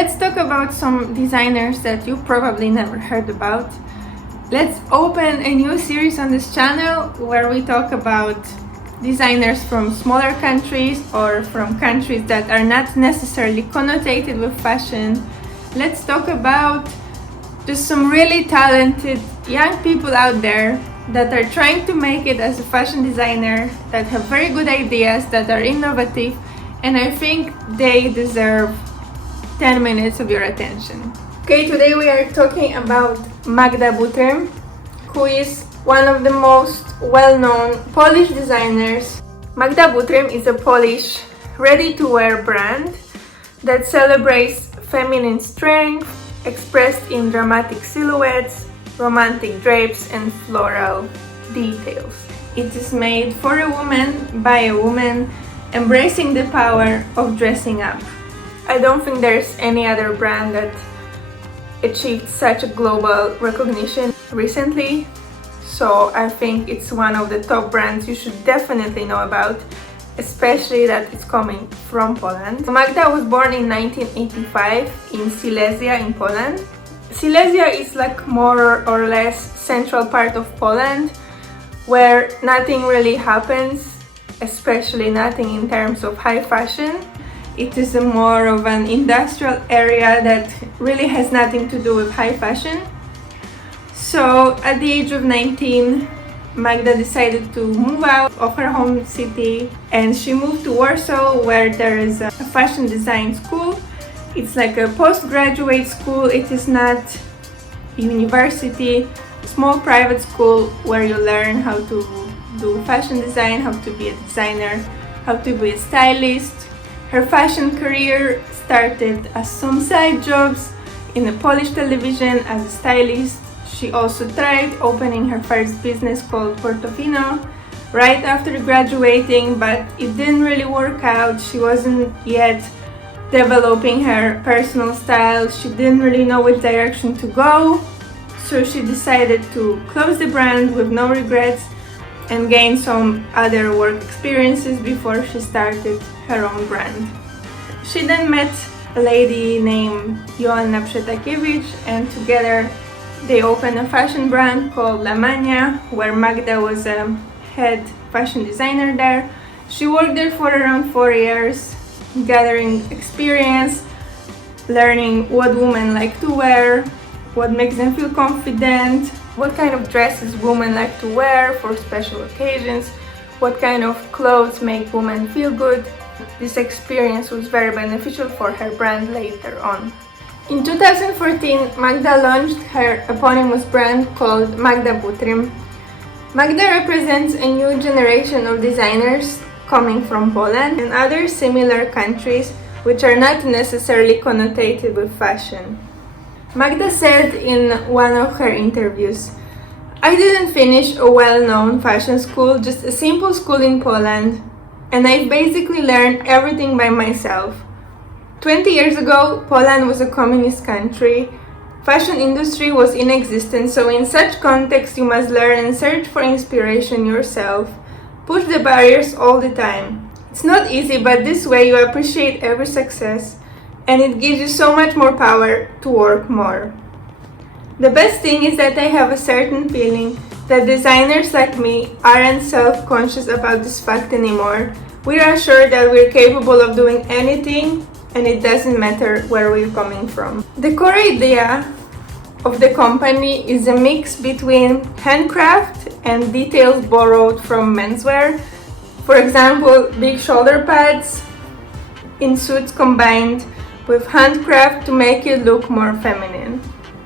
Let's talk about some designers that you probably never heard about. Let's open a new series on this channel where we talk about designers from smaller countries or from countries that are not necessarily connotated with fashion. Let's talk about just some really talented young people out there that are trying to make it as a fashion designer, that have very good ideas, that are innovative, and I think they deserve 10 minutes of your attention. Okay, today we are talking about Magda Butrym, who is one of the most well-known Polish designers. Magda Butrym is a Polish ready-to-wear brand that celebrates feminine strength expressed in dramatic silhouettes, romantic drapes, and floral details. It is made for a woman by a woman, embracing the power of dressing up. I don't think there's any other brand that achieved such a global recognition recently, so I think it's one of the top brands you should definitely know about, especially that it's coming from Poland. Magda was born in 1985 in Silesia in Poland. Silesia is like more or less central part of Poland where nothing really happens, especially nothing in terms of high fashion. It is a more of an industrial area that really has nothing to do with high fashion. So at the age of 19, Magda decided to move out of her home city and she moved to Warsaw, where there is a fashion design school. It's like a postgraduate school. It is not a university, a small private school where you learn how to do fashion design, how to be a designer, how to be a stylist. Her fashion career started as some side jobs in a Polish television as a stylist. She also tried opening her first business called Portofino right after graduating, but it didn't really work out. She wasn't yet developing her personal style. She didn't really know which direction to go, so she decided to close the brand with no regrets and gain some other work experiences before she started her own brand. She then met a lady named Joanna Przetakiewicz, and together they opened a fashion brand called La Mania, where Magda was a head fashion designer there. She worked there for around 4 years, gathering experience, learning what women like to wear, what makes them feel confident, what kind of dresses women like to wear for special occasions, what kind of clothes make women feel good. This experience was very beneficial for her brand later on. In 2014, Magda launched her eponymous brand called Magda Butrym. Magda represents a new generation of designers coming from Poland and other similar countries which are not necessarily connotated with fashion. Magda said in one of her interviews, "I didn't finish a well-known fashion school, just a simple school in Poland, and I basically learned everything by myself. 20 years ago, Poland was a communist country. Fashion industry was inexistent, so in such context you must learn and search for inspiration yourself. Push the barriers all the time. It's not easy, but this way you appreciate every success, and it gives you so much more power to work more. The best thing is that I have a certain feeling that designers like me aren't self-conscious about this fact anymore. We are sure that we're capable of doing anything, and it doesn't matter where we're coming from." The core idea of the company is a mix between handcraft and details borrowed from menswear. For example, big shoulder pads in suits combined with handcraft to make it look more feminine.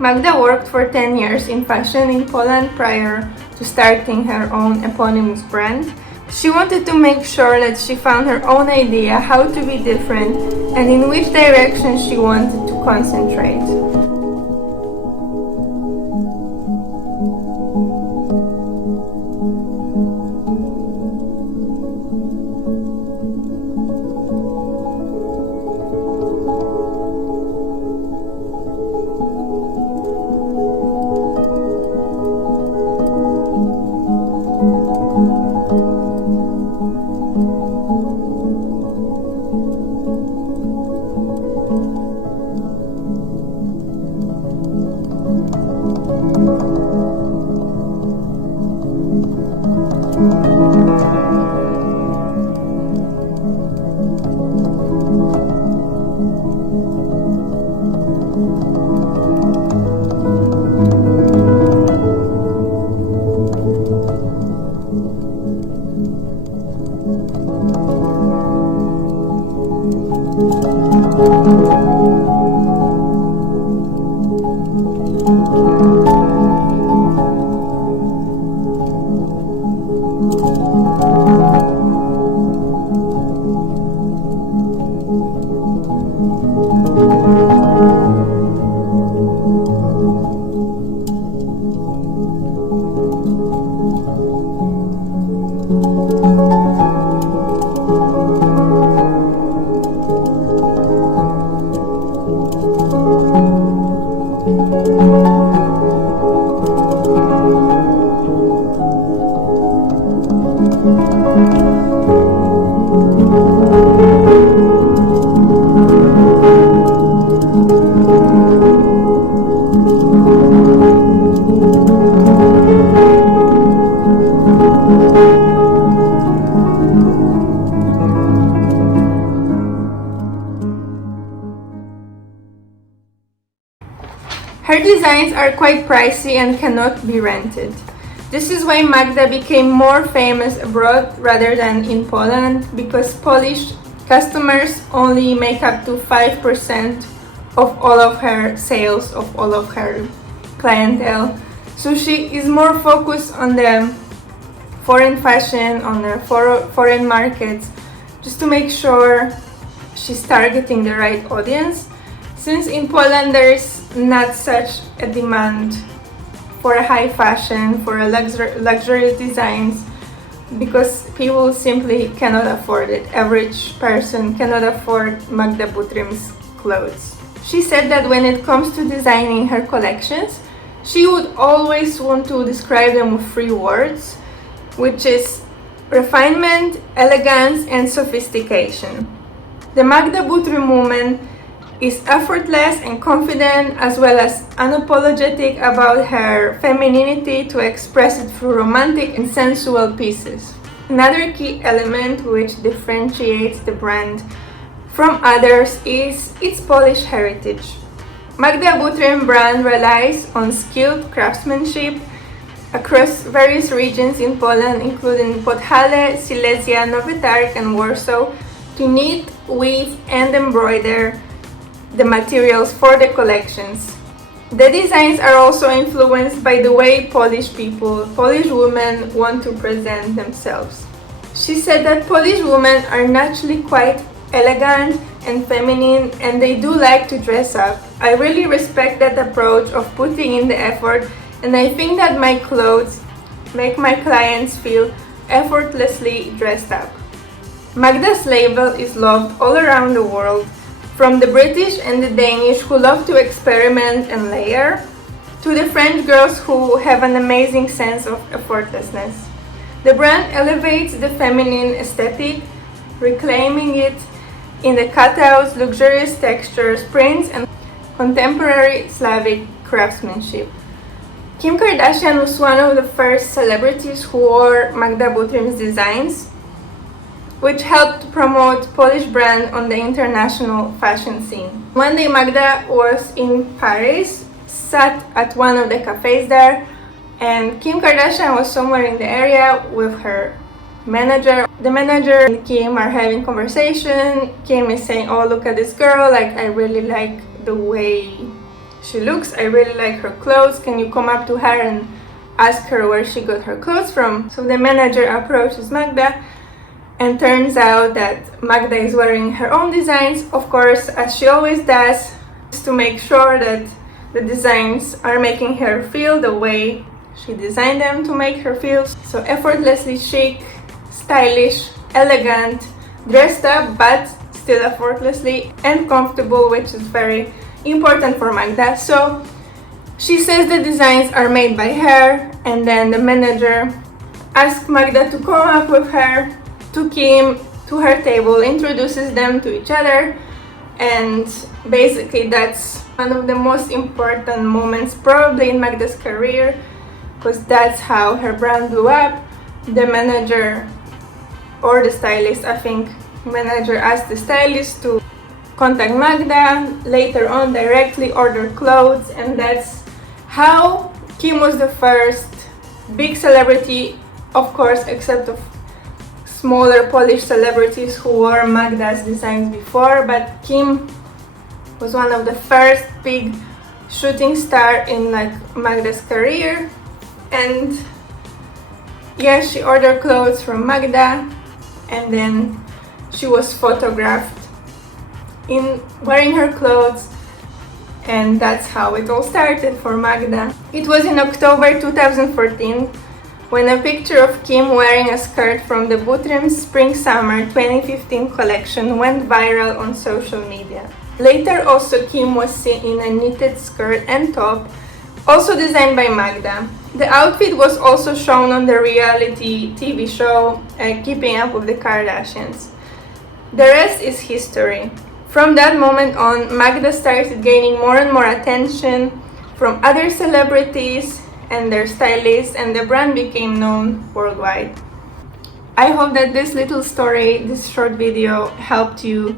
Magda worked for 10 years in fashion in Poland prior to starting her own eponymous brand. She wanted to make sure that she found her own idea how to be different and in which direction she wanted to concentrate. Her designs are quite pricey and cannot be rented. This is why Magda became more famous abroad rather than in Poland, because Polish customers only make up to 5% of all of her sales, of all of her clientele. So she is more focused on the foreign fashion, on the foreign markets, just to make sure she's targeting the right audience. Since in Poland there's not such a demand for a high fashion, for a luxurious designs, because people simply cannot afford it. Average person cannot afford Magda Butrym's clothes. She said that when it comes to designing her collections, she would always want to describe them with 3 words, which is refinement, elegance, and sophistication. The Magda Butrym woman is effortless and confident, as well as unapologetic about her femininity to express it through romantic and sensual pieces. Another key element which differentiates the brand from others is its Polish heritage. Magda Butrym brand relies on skilled craftsmanship across various regions in Poland, including Podhale, Silesia, Nowy Targ, and Warsaw, to knit, weave, and embroider the materials for the collections. The designs are also influenced by the way Polish women want to present themselves. She said that Polish women are naturally quite elegant and feminine, and they do like to dress up. I really respect that approach of putting in the effort, and I think that my clothes make my clients feel effortlessly dressed up. Magda's label is loved all around the world, from the British and the Danish who love to experiment and layer, to the French girls who have an amazing sense of effortlessness. The brand elevates the feminine aesthetic, reclaiming it in the cutouts, luxurious textures, prints, and contemporary Slavic craftsmanship. Kim Kardashian was one of the first celebrities who wore Magda Butrym's designs, which helped promote Polish brand on the international fashion scene. One day Magda was in Paris, sat at one of the cafes there, and Kim Kardashian was somewhere in the area with her manager. The manager and Kim are having conversation. Kim is saying, "Oh, look at this girl, like I really like the way she looks, I really like her clothes, can you come up to her and ask her where she got her clothes from?" So the manager approaches Magda, and turns out that Magda is wearing her own designs, of course, as she always does, to make sure that the designs are making her feel the way she designed them to make her feel. So effortlessly chic, stylish, elegant, dressed up, but still effortlessly and comfortable, which is very important for Magda. So she says the designs are made by her, and then the manager asks Magda to come up with her to Kim, to her table, introduces them to each other, and basically that's one of the most important moments probably in Magda's career, because that's how her brand blew up. The manager or the stylist, I think manager asked the stylist to contact Magda, later on directly order clothes, and that's how Kim was the first big celebrity, of course, except of smaller Polish celebrities who wore Magda's designs before, but Kim was one of the first big shooting star in like Magda's career. And yes, she ordered clothes from Magda, and then she was photographed in wearing her clothes, and that's how it all started for Magda. It was in October 2014 when a picture of Kim wearing a skirt from the Butrym Spring-Summer 2015 collection went viral on social media. Later also Kim was seen in a knitted skirt and top, also designed by Magda. The outfit was also shown on the reality TV show Keeping Up with the Kardashians. The rest is history. From that moment on, Magda started gaining more and more attention from other celebrities and their stylists, and the brand became known worldwide. I hope that this little story, this short video, helped you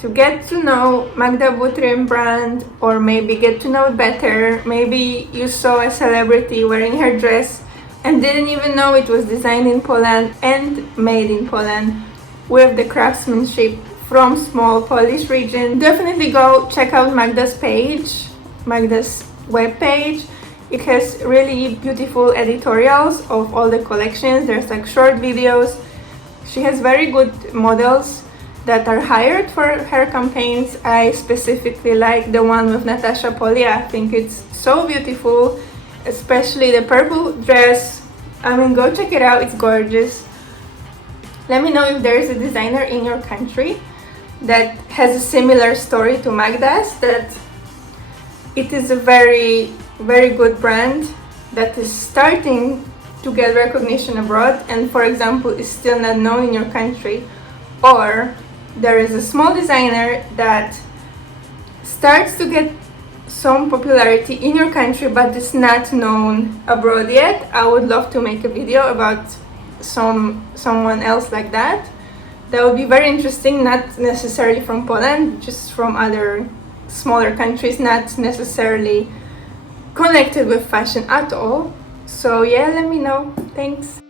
to get to know Magda Butrym brand, or maybe get to know it better. Maybe you saw a celebrity wearing her dress and didn't even know it was designed in Poland and made in Poland with the craftsmanship from small Polish region. Definitely go check out Magda's page, Magda's webpage. It has really beautiful editorials of all the collections. There's like short videos. She has very good models that are hired for her campaigns. I specifically like the one with Natasha Polia. I think it's so beautiful, especially the purple dress. I mean, go check it out, it's gorgeous. Let me know if there is a designer in your country that has a similar story to Magda's, that it is a very good brand that is starting to get recognition abroad and, for example, is still not known in your country. Or there is a small designer that starts to get some popularity in your country but is not known abroad yet. I would love to make a video about someone else like that. That would be very interesting, not necessarily from Poland, just from other smaller countries, not necessarily connected with fashion at all. So yeah, let me know. Thanks.